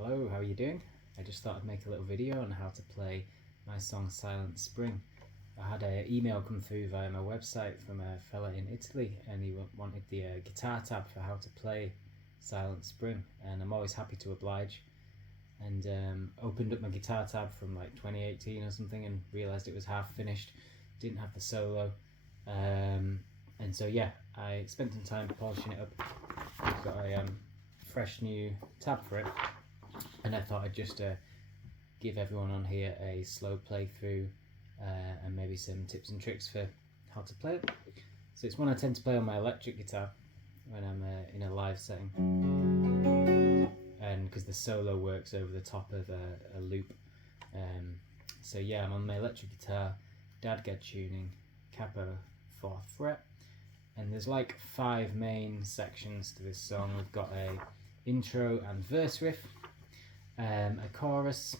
Hello, how are you doing? I just thought I'd make a little video on how to play my song Silent Spring. I had an email come through via my website from a fella in Italy, and he wanted the guitar tab for how to play Silent Spring, and I'm always happy to oblige. And opened up my guitar tab from like 2018 or something and realised it was half finished, didn't have the solo, and so yeah, I spent some time polishing it up. I've got a fresh new tab for it, and I thought I'd just give everyone on here a slow playthrough and maybe some tips and tricks for how to play it. So it's one I tend to play on my electric guitar when I'm in a live setting, and because the solo works over the top of a loop. So yeah, I'm on my electric guitar, Dadgad tuning, capo 4th fret, and there's like 5 main sections to this song. We've got a intro and verse riff, a chorus,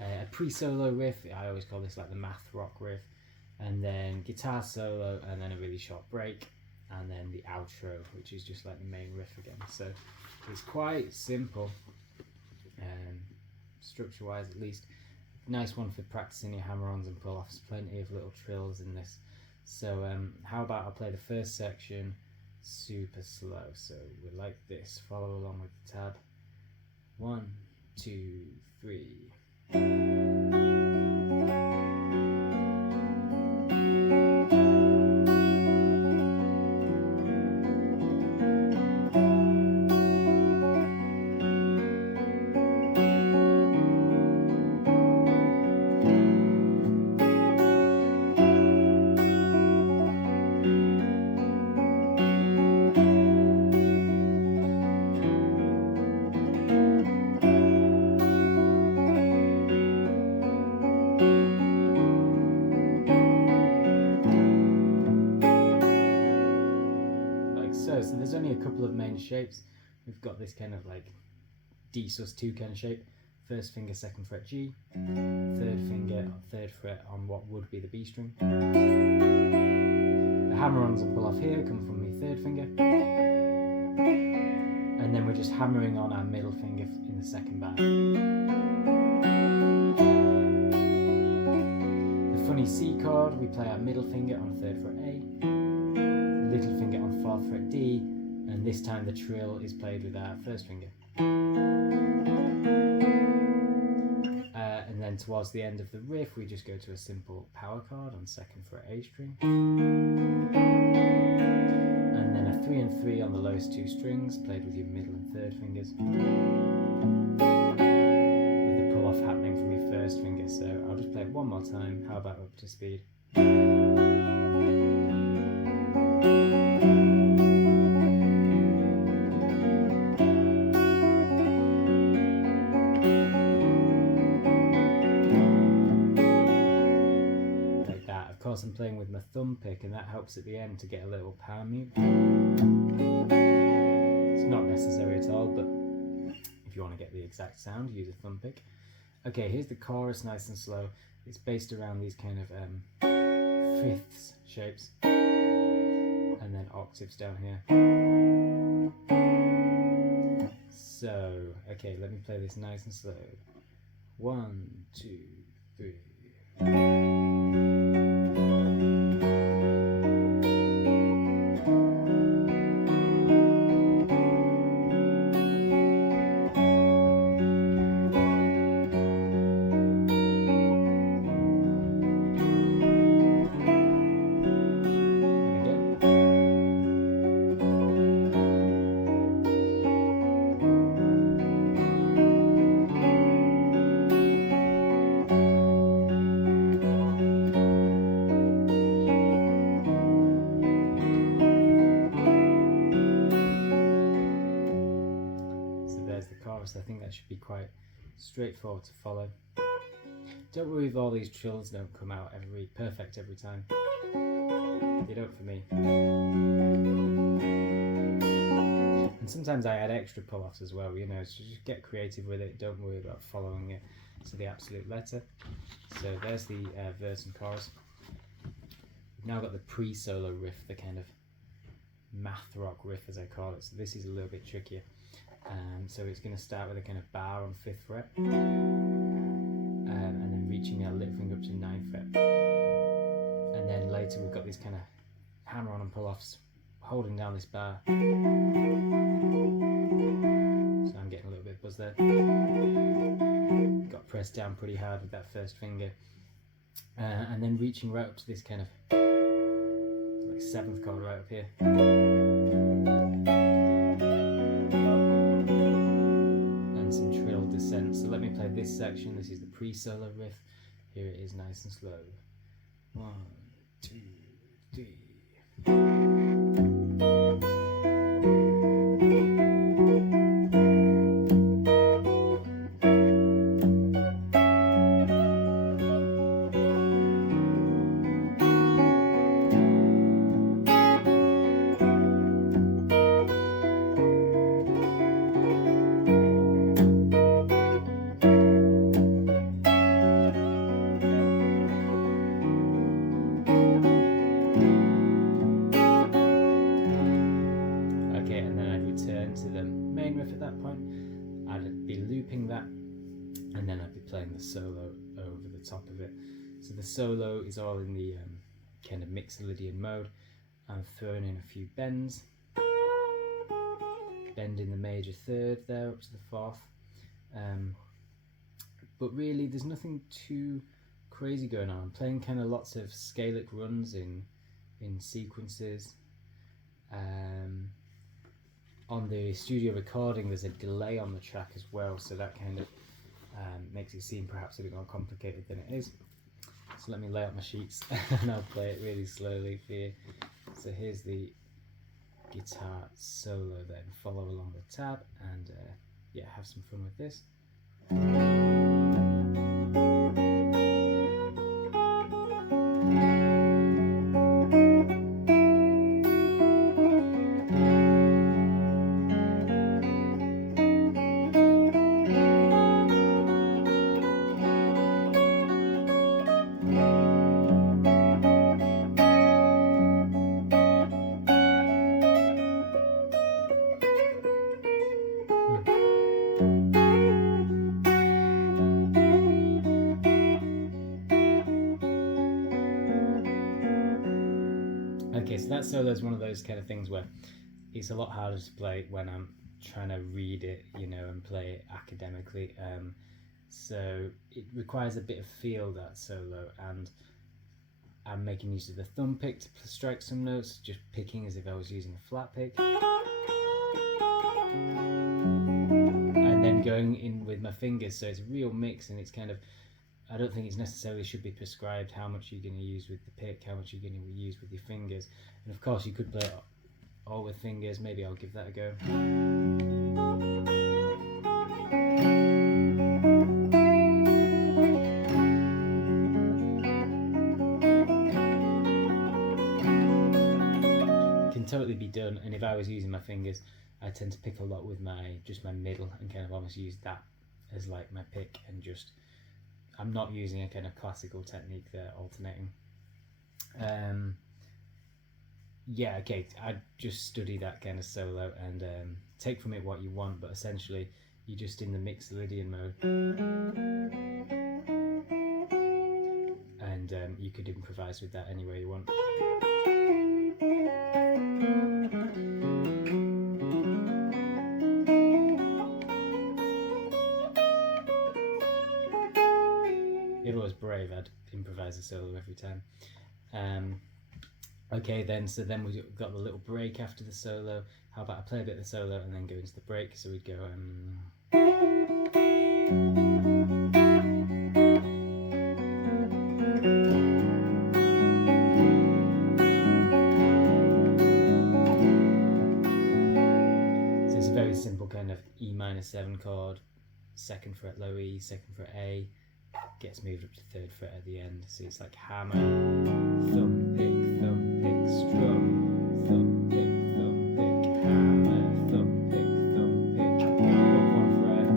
a pre-solo riff, I always call this like the math rock riff, and then guitar solo, and then a really short break, and then the outro, which is just like the main riff again. So it's quite simple, structure wise at least. Nice one for practicing your hammer-ons and pull-offs, plenty of little trills in this. So how about I'll play the first section super slow, so we're like this, follow along with the tab. 1, 2, 3. So there's only a couple of main shapes. We've got this kind of like D sus2 kind of shape. First finger 2nd fret G, 3rd finger 3rd fret on what would be the B string. The hammer-ons and pull-off here come from the 3rd finger, and then we're just hammering on our middle finger in the 2nd bar. The funny C chord, we play our middle finger on 3rd fret A, little finger on 4th fret D, and this time the trill is played with our 1st finger. And then towards the end of the riff we just go to a simple power chord on 2nd fret A string, and then a 3 and 3 on the lowest 2 strings played with your middle and 3rd fingers, with the pull off happening from your 1st finger. So I'll just play it one more time. How about up to speed? Of course I'm playing with my thumb pick, and that helps at the end to get a little power mute. It's not necessary at all, but if you want to get the exact sound, use a thumb pick. Okay, here's the chorus, nice and slow. It's based around these kind of fifths shapes, and then octaves down here. So, okay, let me play this nice and slow. 1, 2, 3. I think that should be quite straightforward to follow. Don't worry if all these trills don't come out perfect every time. They don't for me. And sometimes I add extra pull-offs as well, you know, so just get creative with it. Don't worry about following it to the absolute letter. So there's the verse and chorus. We've now got the pre-solo riff, the kind of math rock riff as I call it. So this is a little bit trickier. So it's going to start with a kind of bar on 5th fret, and then reaching our little finger up to 9th fret, and then later we've got these kind of hammer on and pull offs holding down this bar. So I'm getting a little bit buzzed there. Got pressed down pretty hard with that first finger, and then reaching right up to this kind of like 7th chord right up here. So let me play this section. This is the pre-solo riff. Here it is, nice and slow. 1, 2, 3. And then I'd be playing the solo over the top of it. So the solo is all in the kind of Mixolydian mode. I'm throwing in a few bends, bending the major 3rd there up to the 4th, but really there's nothing too crazy going on. I'm playing kind of lots of scalic runs in sequences. On the studio recording there's a delay on the track as well, so that kind of makes it seem perhaps a bit more complicated than it is. So let me lay out my sheets and I'll play it really slowly for you. So here's the guitar solo then. Follow along the tab and yeah, have some fun with this. Okay, so that solo is one of those kind of things where it's a lot harder to play when I'm trying to read it, you know, and play it academically. So it requires a bit of feel, that solo, and I'm making use of the thumb pick to strike some notes, just picking as if I was using a flat pick. And then going in with my fingers, so it's a real mix, and it's kind of, I don't think it's necessarily should be prescribed how much you're going to use with the pick, how much you're going to use with your fingers. And of course you could play it all with fingers, maybe I'll give that a go. Can totally be done, and if I was using my fingers, I tend to pick a lot with just my middle and kind of almost use that as like my pick, and just I'm not using a kind of classical technique there, alternating. Yeah, okay, I'd just study that kind of solo and take from it what you want, but essentially you're just in the Mixolydian mode. And you could improvise with that any way you want. If I was brave, I'd improvise a solo every time. Okay then, so then we've got the little break after the solo. How about I play a bit of the solo and then go into the break? So we'd go so it's a very simple kind of E minor 7 chord, 2nd fret low E, 2nd fret A, gets moved up to 3rd fret at the end. So it's like hammer, thumb pick, strum, thumb pick, hammer, thumb pick, up 1 fret,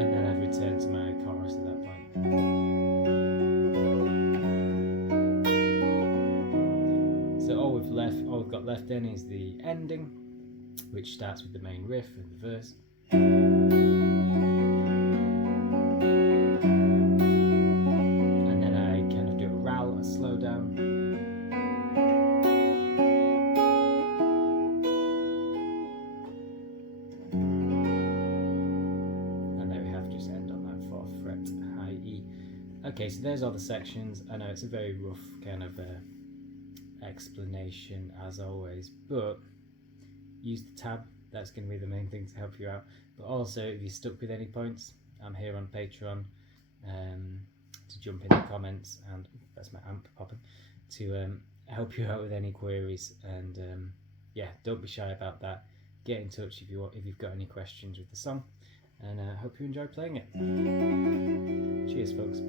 and then I'd return to my chorus at that point. So all we've got left then is the ending, which starts with the main riff and the verse. And then I kind of do a roll, a slow down. And there we have, just end on that 4th fret high E. Okay, so there's all the sections. I know it's a very rough kind of explanation as always, but use the tab. That's going to be the main thing to help you out. But also, if you're stuck with any points, I'm here on Patreon to jump in the comments, and that's my amp popping, to help you out with any queries. And yeah, don't be shy about that. Get in touch if you've got any questions with the song, and I hope you enjoy playing it. Cheers, folks.